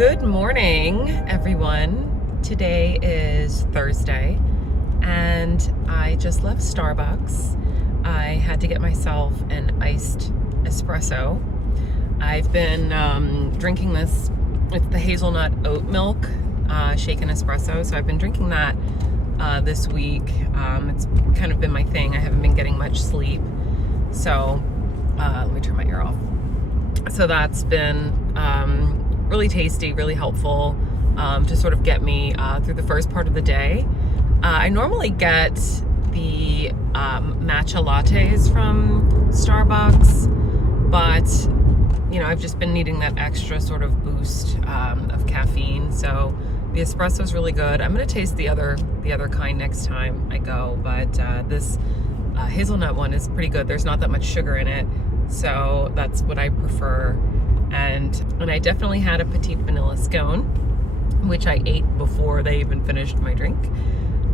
Good morning, everyone. Today is Thursday, and I just left Starbucks. I had to get myself an iced espresso. I've been drinking this. It's the hazelnut oat milk shaken espresso, so I've been drinking that this week. It's kind of been my thing. I haven't been getting much sleep, so let me turn my ear off. So that's been really tasty, really helpful to sort of get me through the first part of the day. I normally get the matcha lattes from Starbucks, but I've just been needing that extra sort of boost of caffeine. So the espresso is really good. I'm gonna taste the other kind next time I go, but this hazelnut one is pretty good. There's not that much sugar in it, so that's what I prefer. And I definitely had a petite vanilla scone, which I ate before they even finished my drink.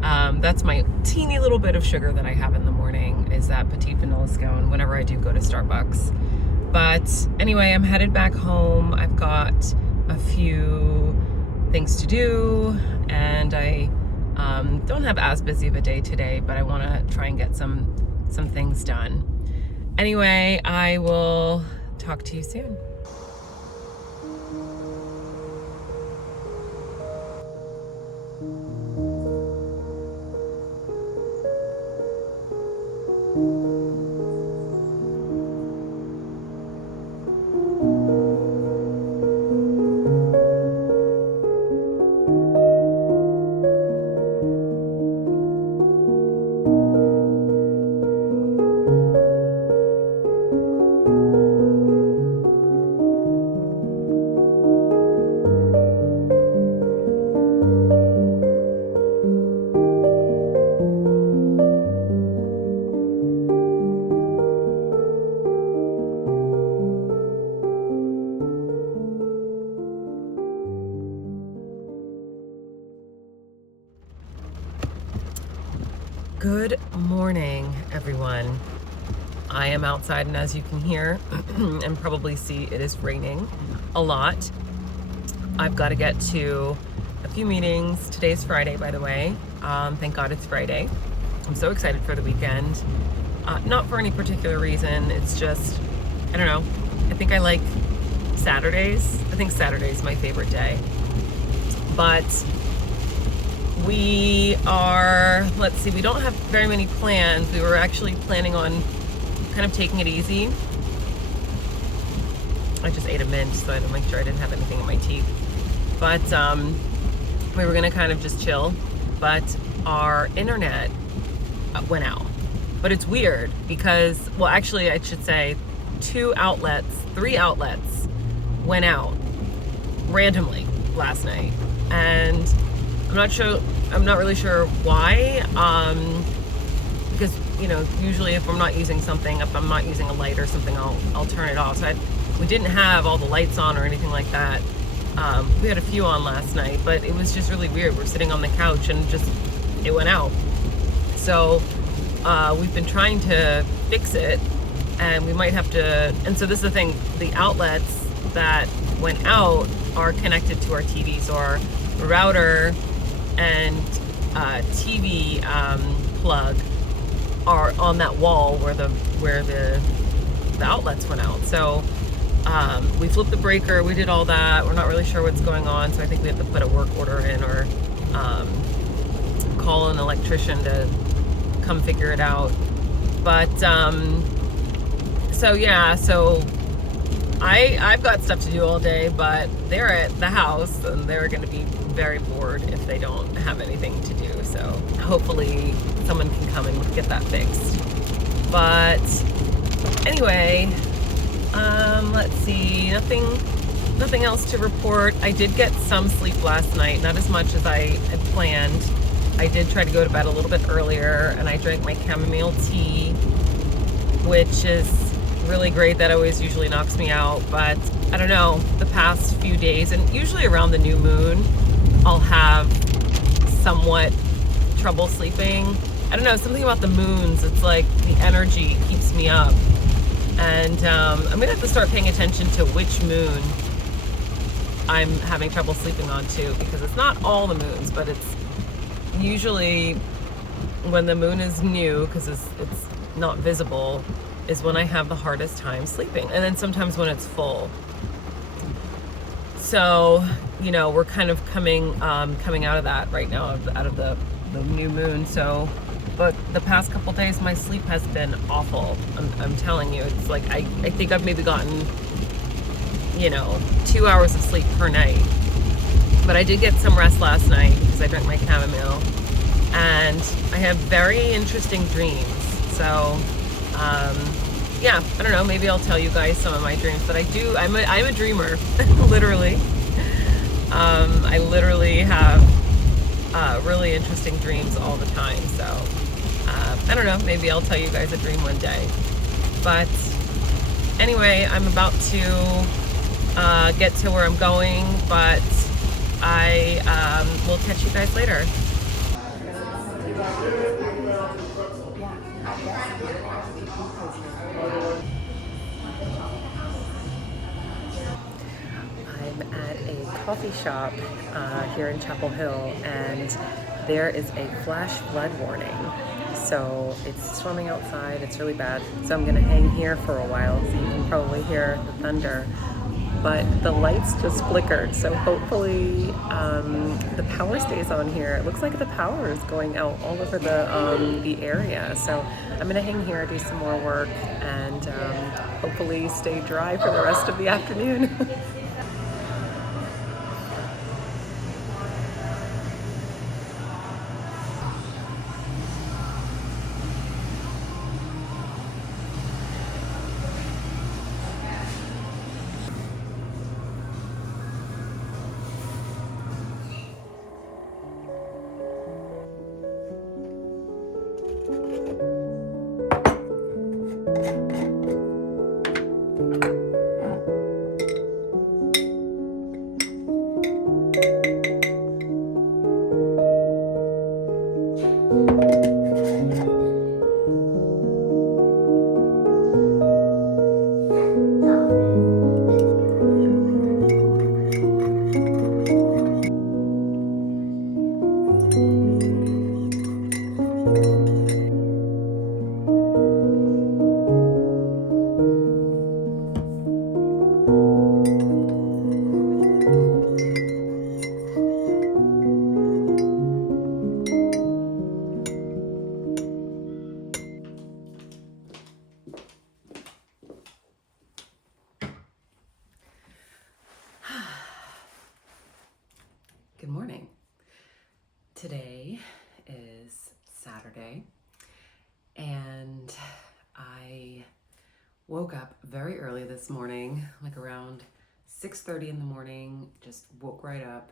That's my teeny little bit of sugar that I have in the morning, is that petite vanilla scone whenever I do go to Starbucks. But anyway, I'm headed back home. I've got a few things to do, and I don't have as busy of a day today, but I want to try and get some things done. Anyway, I will talk to you soon. Good morning, everyone. I am outside, and as you can hear and probably see, it is raining a lot. I've got to get to a few meetings. Today's Friday, by the way. Thank God it's Friday. I'm so excited for the weekend. Not for any particular reason. It's just, I don't know. I think I like Saturdays. I think Saturday's my favorite day. But we don't have very many plans. We were actually planning on kind of taking it easy. I just ate a mint, so I had to make sure I didn't have anything in my teeth. But we were gonna kind of just chill, but our internet went out. But it's weird because, well, actually I should say 3 outlets went out randomly last night. And I'm not really sure why, because usually if I'm not using something, if I'm not using a light or something, I'll turn it off. So we didn't have all the lights on or anything like that. We had a few on last night, but it was just really weird. We're sitting on the couch and it went out. So we've been trying to fix it, and we might have to, and so this is the thing, the outlets that went out are connected to our TV, so our router and TV plug are on that wall where the outlets went out. So we flipped the breaker, we did all that. We're not really sure what's going on, so I think we have to put a work order in or call an electrician to come figure it out. But so I've got stuff to do all day, but they're at the house and they're going to be very bored if they don't have anything to do. So hopefully someone can come and get that fixed. But anyway, let's see, nothing else to report. I did get some sleep last night, not as much as I had planned. I did try to go to bed a little bit earlier, and I drank my chamomile tea, which is really great. That always usually knocks me out, but I don't know, the past few days, and usually around the new moon, I'll have somewhat trouble sleeping. I don't know, something about the moons, it's like the energy keeps me up. And I'm gonna have to start paying attention to which moon I'm having trouble sleeping on too, because it's not all the moons, but it's usually when the moon is new, because it's not visible, is when I have the hardest time sleeping. And then sometimes when it's full. So, you know, we're kind of coming out of that right now, out of the new moon. So, but the past couple days, my sleep has been awful. I'm telling you, it's like I think I've maybe gotten, you know, 2 hours of sleep per night. But I did get some rest last night because I drank my chamomile, and I have very interesting dreams. So, yeah, I don't know, maybe I'll tell you guys some of my dreams, but I'm a dreamer, literally. I literally have really interesting dreams all the time, so I don't know, maybe I'll tell you guys a dream one day. But anyway, I'm about to get to where I'm going, but I will catch you guys later. I'm at a coffee shop here in Chapel Hill, and there is a flash flood warning. So it's storming outside, it's really bad. So I'm gonna hang here for a while so you can probably hear the thunder. But the lights just flickered, so hopefully the power stays on here. It looks like the power is going out all over the area. So I'm gonna hang here, do some more work, and hopefully stay dry for the rest of the afternoon. Good morning. Today is Saturday, and I woke up very early this morning, like around 6:30 in the morning, just woke right up,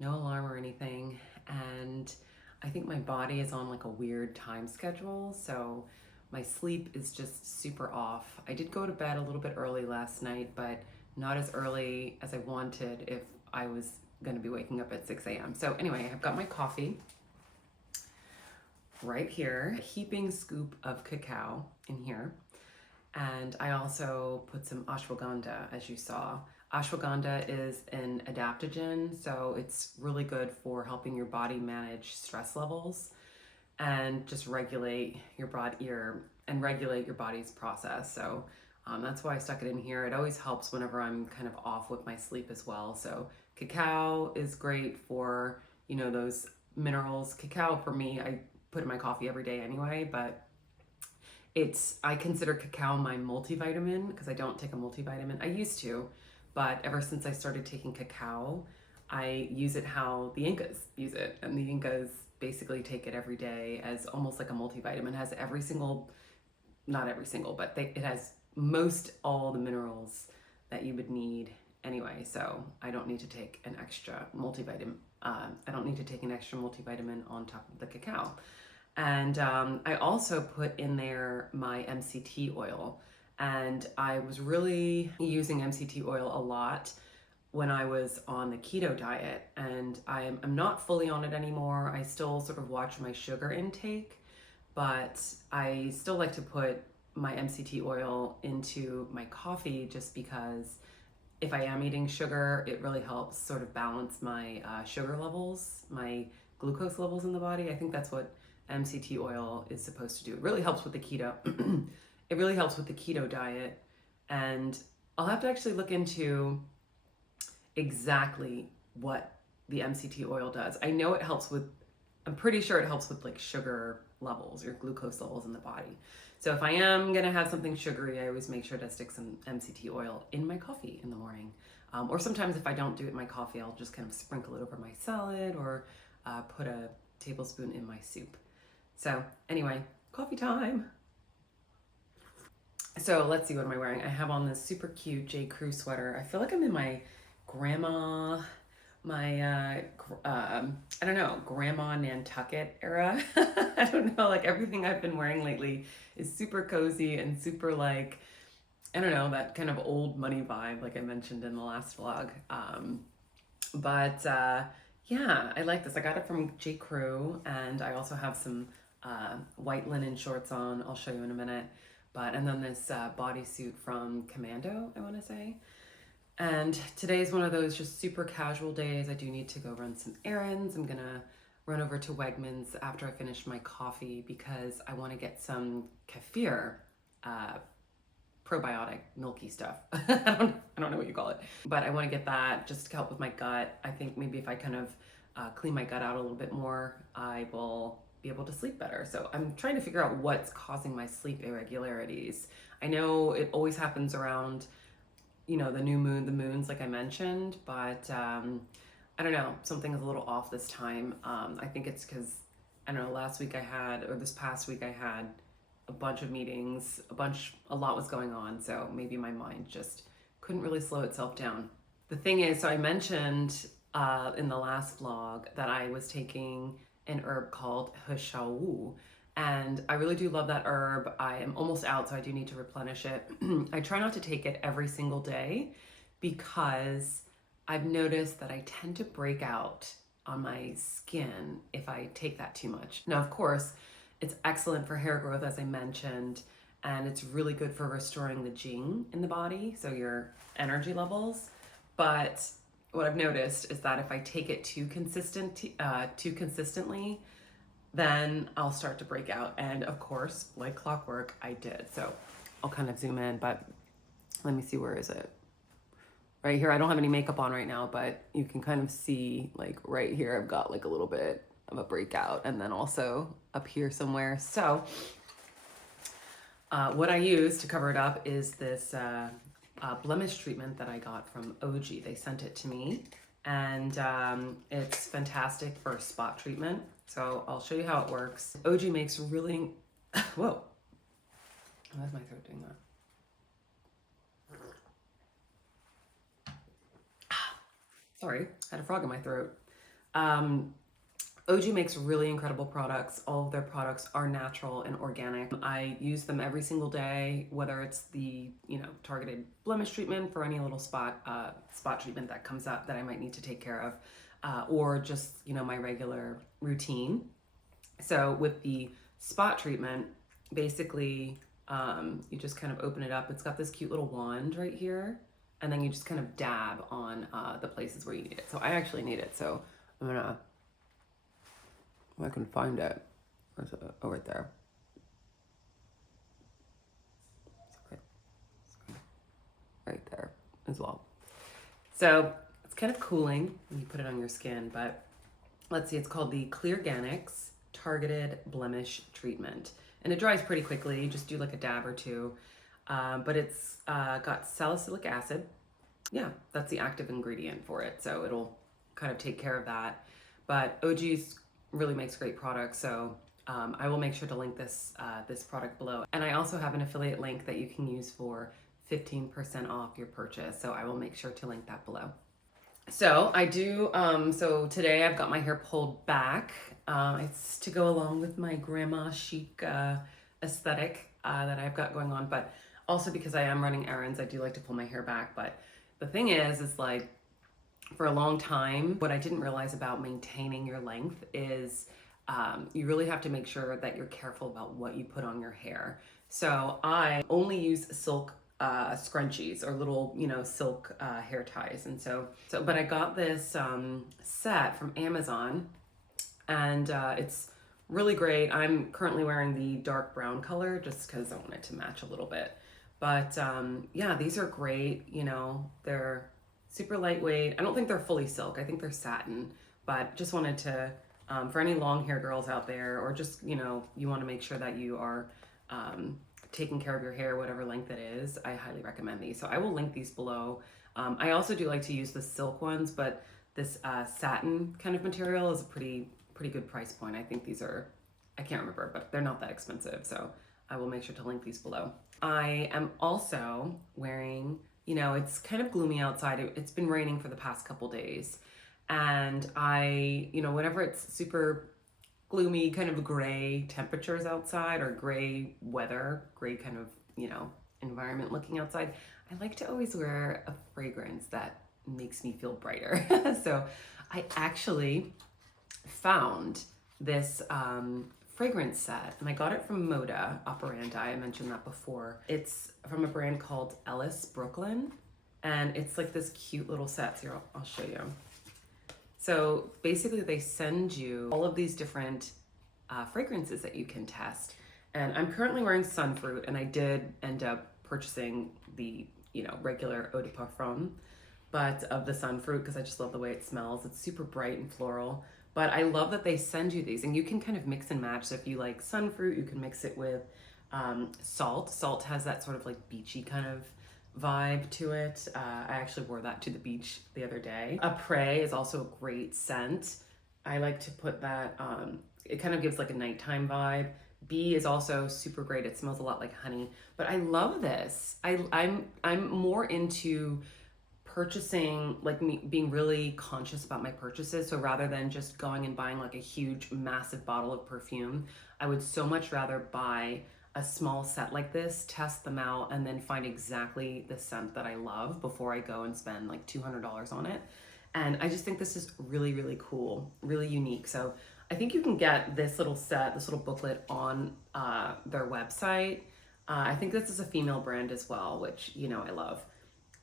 no alarm or anything, and I think my body is on like a weird time schedule, so my sleep is just super off. I did go to bed a little bit early last night, but not as early as I wanted if I was going to be waking up at 6 a.m. So anyway, I've got my coffee right here, a heaping scoop of cacao in here. And I also put some ashwagandha, as you saw. Ashwagandha is an adaptogen, so it's really good for helping your body manage stress levels and just regulate your body and regulate your body's process. So that's why I stuck it in here. It always helps whenever I'm kind of off with my sleep as well. So cacao is great for, you know, those minerals. Cacao for me, I put in my coffee every day anyway, but I consider cacao my multivitamin because I don't take a multivitamin. I used to, but ever since I started taking cacao, I use it how the Incas use it. And the Incas basically take it every day as almost like a multivitamin. It has every single, not every single, but it has most all the minerals that you would need anyway. So I don't need to take an extra multivitamin. I don't need to take an extra multivitamin on top of the cacao. And I also put in there my MCT oil. And I was really using MCT oil a lot when I was on the keto diet. And I'm not fully on it anymore. I still sort of watch my sugar intake, but I still like to put my MCT oil into my coffee just because if I am eating sugar, it really helps sort of balance my sugar levels, my glucose levels in the body. I think that's what MCT oil is supposed to do. It really helps with the keto. It really helps with the keto diet. And I'll have to actually look into exactly what the MCT oil does. I know it helps with, I'm pretty sure it helps with like sugar levels, your glucose levels in the body. So if I am gonna have something sugary, I always make sure to stick some MCT oil in my coffee in the morning. Or sometimes if I don't do it in my coffee, I'll just kind of sprinkle it over my salad or put a tablespoon in my soup. So anyway, coffee time. So let's see, what am I wearing? I have on this super cute J. Crew sweater. I feel like I'm in my grandma, I don't know, grandma Nantucket era. I don't know, like everything I've been wearing lately is super cozy and super like, I don't know, that kind of old money vibe, like I mentioned in the last vlog. But yeah, I like this. I got it from J. Crew, and I also have some white linen shorts on. I'll show you in a minute. And then this bodysuit from Commando, I want to say. And today's one of those just super casual days. I do need to go run some errands. I'm gonna run over to Wegmans after I finish my coffee because I want to get some Kefir, probiotic milky stuff. I don't know what you call it, but I want to get that just to help with my gut. I think maybe if I kind of clean my gut out a little bit more, I will be able to sleep better. So I'm trying to figure out what's causing my sleep irregularities. I know it always happens around, you know, the new moon, the moons, like I mentioned, but I don't know, something is a little off this time. I think it's because, I don't know, last week I had, or this past week I had a bunch of meetings, a lot was going on, so maybe my mind just couldn't really slow itself down. The thing is, so I mentioned in the last vlog that I was taking an herb called Wu, and I really do love that herb. I am almost out, so I do need to replenish it. I try not to take it every single day because I've noticed that I tend to break out on my skin if I take that too much. Now, of course, it's excellent for hair growth, as I mentioned, and it's really good for restoring the Jing in the body, so your energy levels. But what I've noticed is that if I take it too consistently, then I'll start to break out. And of course, like clockwork, I did. So I'll kind of zoom in, but let me see, where is it? Right here, I don't have any makeup on right now, but you can kind of see like right here, I've got like a little bit of a breakout, and then also up here somewhere. So what I use to cover it up is this blemish treatment that I got from Outage. They sent it to me, and it's fantastic for spot treatment. So I'll show you how it works. Outage makes really, whoa, why's my throat doing that? Sorry, I had a frog in my throat. Outage makes really incredible products. All of their products are natural and organic. I use them every single day, whether it's the, you know, targeted blemish treatment for any little spot treatment that comes up that I might need to take care of, or just, you know, my regular routine. So with the spot treatment, basically, you just kind of open it up. It's got this cute little wand right here, and then you just kind of dab on the places where you need it. So I actually need it, so I'm gonna, if I can find it. Where's it? Oh, right there. Okay. Right there as well. So it's kind of cooling when you put it on your skin, but let's see, it's called the Clearganics Targeted Blemish Treatment. And it dries pretty quickly. You just do like a dab or two. But it's got salicylic acid. Yeah, that's the active ingredient for it. So it'll kind of take care of that. But Ouage's really makes great products. So I will make sure to link this product below. And I also have an affiliate link that you can use for 15% off your purchase. So I will make sure to link that below. So I do, so today I've got my hair pulled back. It's to go along with my grandma chic aesthetic that I've got going on, but also because I am running errands, I do like to pull my hair back. But the thing is like, for a long time, what I didn't realize about maintaining your length is you really have to make sure that you're careful about what you put on your hair. So I only use silk scrunchies or little, you know, silk hair ties. And but I got this set from Amazon, and it's really great. I'm currently wearing the dark brown color just because I want it to match a little bit. But yeah, these are great. You know, they're super lightweight. I don't think they're fully silk. I think they're satin, but just wanted to, for any long hair girls out there, or just, you know, you want to make sure that you are taking care of your hair, whatever length it is, I highly recommend these. So I will link these below. I also do like to use the silk ones, but this satin kind of material is a pretty good price point. I think these are, I can't remember, but they're not that expensive. So I will make sure to link these below. I am also wearing, you know, it's kind of gloomy outside. It's been raining for the past couple days. And I, you know, whenever it's super gloomy, kind of gray temperatures outside, or gray weather, gray kind of, you know, environment looking outside, I like to always wear a fragrance that makes me feel brighter. So I actually found this fragrance set, and I got it from Moda Operandi. I mentioned that before. It's from a brand called Ellis Brooklyn, and it's like this cute little set. So here, I'll show you. So basically they send you all of these different fragrances that you can test. And I'm currently wearing Sunfruit, and I did end up purchasing the, you know, regular eau de parfum, but of the Sunfruit, because I just love the way it smells. It's super bright and floral. But I love that they send you these, and you can kind of mix and match. So if you like Sunfruit, you can mix it with Salt. Salt has that sort of like beachy kind of vibe to it. I actually wore that to the beach the other day. Après is also a great scent. I like to put that, it kind of gives like a nighttime vibe. Bee is also super great. It smells a lot like honey, but I love this. I'm more into purchasing, like me being really conscious about my purchases. So rather than just going and buying like a huge massive bottle of perfume, I would so much rather buy a small set like this, test them out, and then find exactly the scent that I love before I go and spend like $200 on it. And I just think this is really, really cool, really unique. So I think you can get this little set, this little booklet on their website. I think this is a female brand as well, which, you know, I love.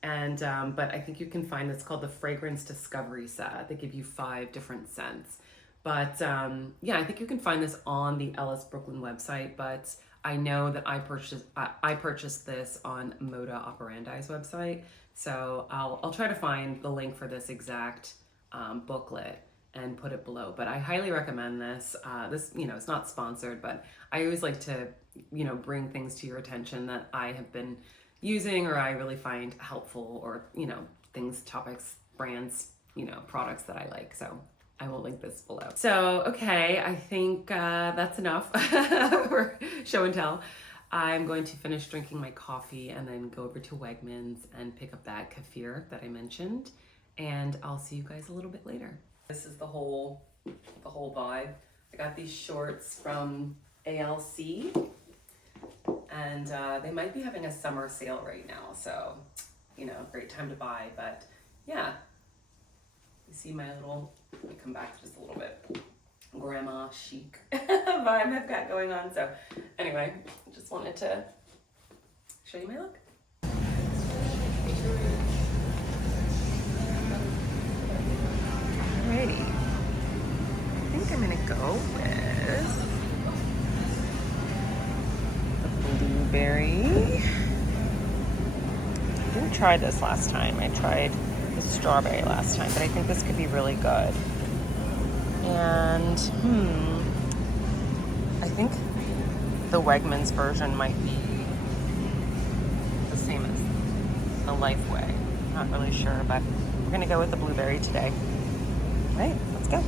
And but I think you can find this called the Fragrance Discovery Set. They give you 5 different scents. But yeah, I think you can find this on the Ellis Brooklyn website, but I know that I purchased this on Moda Operandi's website. So I'll try to find the link for this exact booklet and put it below. But I highly recommend this. This, you know, it's not sponsored, but I always like to, you know, bring things to your attention that I have been using or I really find helpful, or, you know, things, topics, brands, you know, products that I like. So I will link this below. So, okay, I think that's enough for show and tell. I'm going to finish drinking my coffee and then go over to Wegmans and pick up that Kefir that I mentioned. And I'll see you guys a little bit later. This is the whole vibe. I got these shorts from ALC, and they might be having a summer sale right now. So, you know, great time to buy. But yeah, you see my little, let me come back just a little bit, grandma chic vibe I've got going on. So anyway, just wanted to show you my look. Alrighty, I think I'm gonna go with the blueberry. I didn't try this last time. I tried the strawberry last time, but I think this could be really good. And I think the Wegmans version might be the same as the Lifeway. Not really sure, but we're gonna go with the blueberry today. Right, let's go.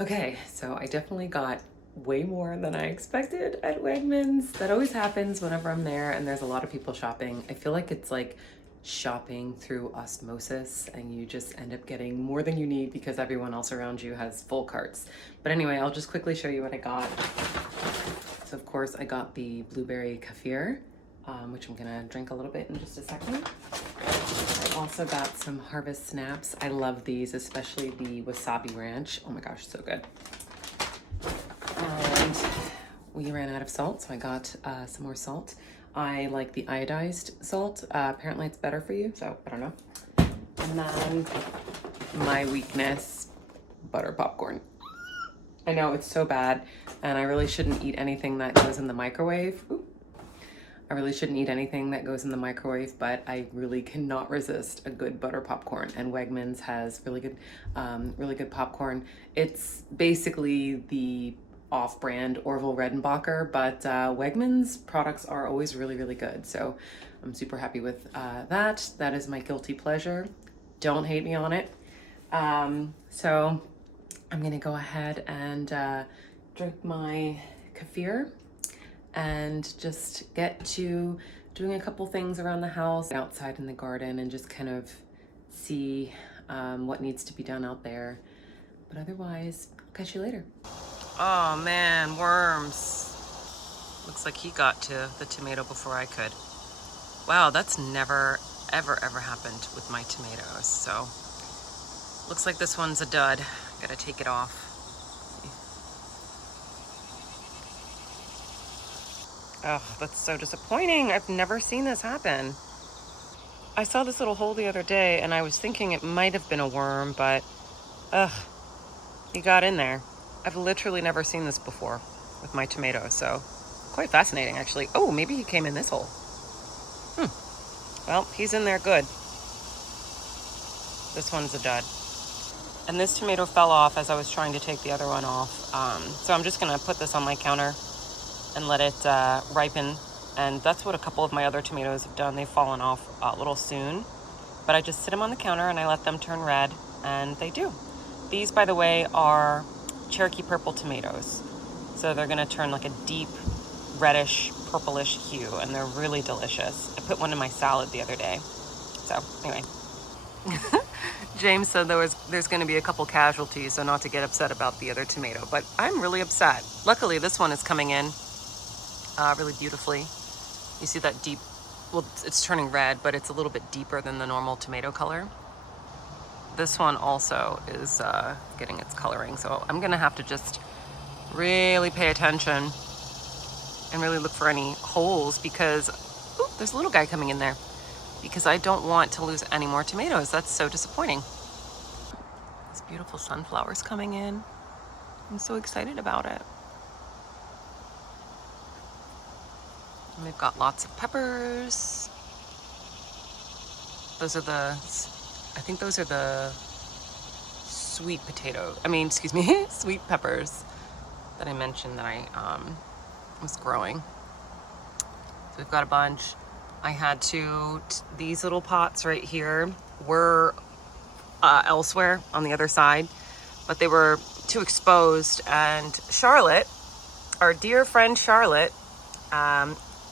Okay, so I definitely got way more than I expected at Wegmans. That always happens whenever I'm there and there's a lot of people shopping. I feel like it's like shopping through osmosis, and you just end up getting more than you need because everyone else around you has full carts. But anyway, I'll just quickly show you what I got. So of course I got the blueberry Kefir, which I'm gonna drink a little bit in just a second. I also got some Harvest Snaps. I love these, especially the Wasabi Ranch. Oh my gosh, so good. And we ran out of salt, so I got some more salt. I like the iodized salt. Apparently it's better for you, so I don't know. And then my weakness, butter popcorn. I know it's so bad, and I really shouldn't eat anything that goes in the microwave. Ooh. I really shouldn't eat anything that goes in the microwave, but I really cannot resist a good butter popcorn. And Wegmans has really good popcorn. It's basically the off-brand Orville Redenbacher, but Wegmans products are always really good. So I'm super happy with that. That is my guilty pleasure. Don't hate me on it. So I'm gonna go ahead and drink my kefir and just get to doing a couple things around the house, outside in the garden, and just kind of see what needs to be done out there. But otherwise, I'll catch you later. Oh man, worms. Looks like he got to the tomato before I could. Wow, that's never, ever happened with my tomatoes. So, looks like this one's a dud. Gotta take it off. Oh, that's so disappointing. I've never seen this happen. I saw this little hole the other day and I was thinking it might have been a worm, but he got in there. I've literally never seen this before with my tomatoes, so quite fascinating actually. Oh, maybe he came in this hole. Well, he's in there good. This one's a dud. And this tomato fell off as I was trying to take the other one off. So I'm just gonna put this on my counter and let it ripen. And that's what a couple of my other tomatoes have done. They've fallen off a little soon. But I just sit them on the counter and I let them turn red, and they do. These, by the way, are Cherokee purple tomatoes. So they're gonna turn like a deep reddish, purplish hue, and they're really delicious. I put one in my salad the other day. So anyway. James said there's gonna be a couple casualties, so not to get upset about the other tomato, but I'm really upset. Luckily, this one is coming in really beautifully. You see that deep, well, it's turning red, but it's a little bit deeper than the normal tomato color. This one also is getting its coloring, so I'm gonna have to just really pay attention and really look for any holes, because ooh, there's a little guy coming in there, because I don't want to lose any more tomatoes. That's so disappointing. These beautiful sunflowers coming in. I'm so excited about it. And we've got lots of peppers. Those are the, I think those are the sweet sweet peppers that I mentioned that I was growing. So we've got a bunch. I had these little pots right here were elsewhere on the other side, but they were too exposed, and Charlotte, our dear friend Charlotte,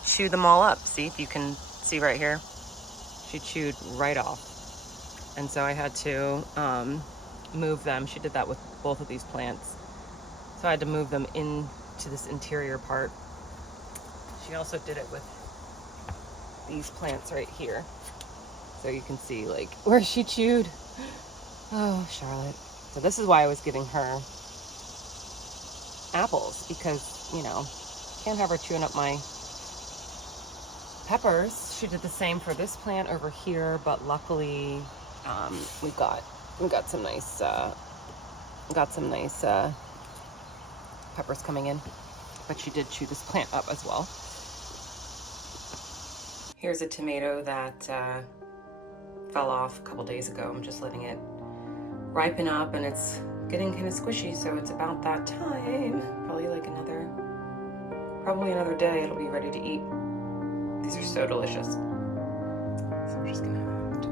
chewed them all up. See, if you can see right here, she chewed right off. And so I had to move them. She did that with both of these plants. So I had to move them into this interior part. She also did it with these plants right here. So you can see like where she chewed. Oh, Charlotte. So this is why I was giving her apples, because, you know, can't have her chewing up my peppers. She did the same for this plant over here, but luckily we got some nice peppers coming in. But she did chew this plant up as well. Here's a tomato that fell off a couple days ago. I'm just letting it ripen up, and it's getting kind of squishy, so it's about that time. Probably another day it'll be ready to eat. These are so delicious. So we're just gonna have to